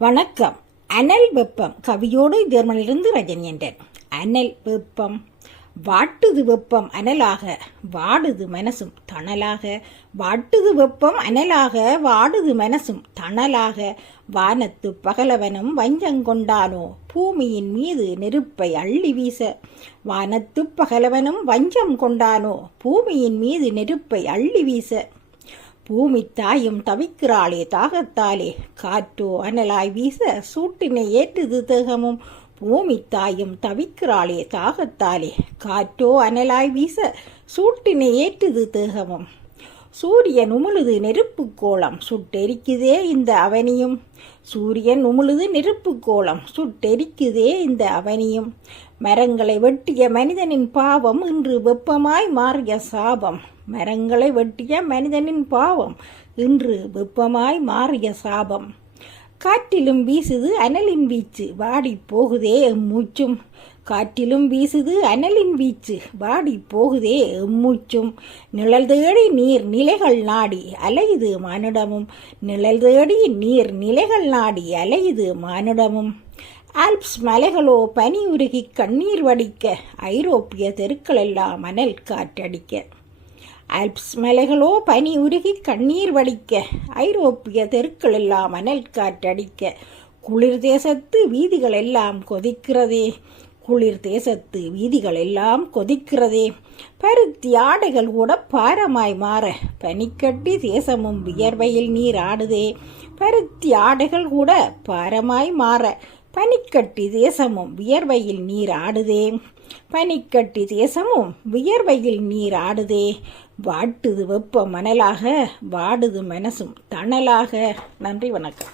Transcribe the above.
வணக்கம். அனல் வெப்பம் கவியோடு ஜெர்மனிலிருந்து ரஜினி என்றேன். அனல் வெப்பம் வாட்டுது வெப்பம் அனலாக வாடுது மனசும் தணலாக. வாட்டுது வெப்பம் அனலாக வாடுது மனசும் தணலாக. வானத்து பகலவனும் வஞ்சங்கொண்டானோ பூமியின் மீது நெருப்பை அள்ளி வீச. வானத்து பகலவனும் வஞ்சம் கொண்டானோ பூமியின் மீது நெருப்பை அள்ளி வீச. பூமி தாயும் தவிக்கிறாளே தாகத்தாலே காற்றோ அனலாய் வீச சூட்டினை ஏற்றுது தேகமும். பூமி தாயும் தவிக்கிறாளே தாகத்தாலே காற்றோ அனலாய் வீச சூட்டினை ஏற்றுது தேகமும். சூரியன் உமுழுது நெருப்பு கோலம் சுட்டெரிக்குதே இந்த அவனியும். சூரியன் உமுழுது நெருப்பு கோலம் சுட்டெரிக்குதே இந்த அவனியும். மரங்களை வெட்டிய மனிதனின் பாவம் இன்று வெப்பமாய் மாறிய சாபம். மரங்களை வெட்டிய மனிதனின் பாவம் இன்று வெப்பமாய் மாறிய சாபம். காற்றிலும் வீசுது அனலின் வீச்சு வாடி போகுதே எம்மூச்சும். காற்றிலும் வீசுது அனலின் வீச்சு வாடி போகுதே எம்மூச்சும். நிழல் தேடி நீர் நிலைகள் நாடி அலையுது மானுடமும். நிழல் தேடி நீர் நிலைகள் நாடி அலையுது மானுடமும். ஆல்ப்ஸ் மலைகளோ பனி உருகி கண்ணீர் வடிக்க ஐரோப்பிய தெருக்களெல்லாம் அனல் காற்றடிக்க. ஆல்ப்ஸ் மலைகளோ பனி உருகி கண்ணீர் வடிக்க ஐரோப்பிய தெருக்கள் எல்லாம் அனல் காற்றடிக்க. குளிர் தேசத்து வீதிகள் எல்லாம் கொதிக்கிறதே. குளிர் தேசத்து வீதிகள் எல்லாம் கொதிக்கிறதே. பருத்தி ஆடைகள் கூட பாரமாய் மாற பனிக்கட்டி தேசமும் வியர்வையில் நீர் ஆடுதே. பருத்தி ஆடைகள் கூட பாரமாய் மாற பனிக்கட்டி தேசமும் வியர்வையில் நீர் ஆடுதே. பனிக்கட்டி தேசமும் வியர்வையில் நீர் ஆடுதே. வாட்டுது வெப்ப மணலாக வாடுது மனசும் தணலாக. நன்றி, வணக்கம்.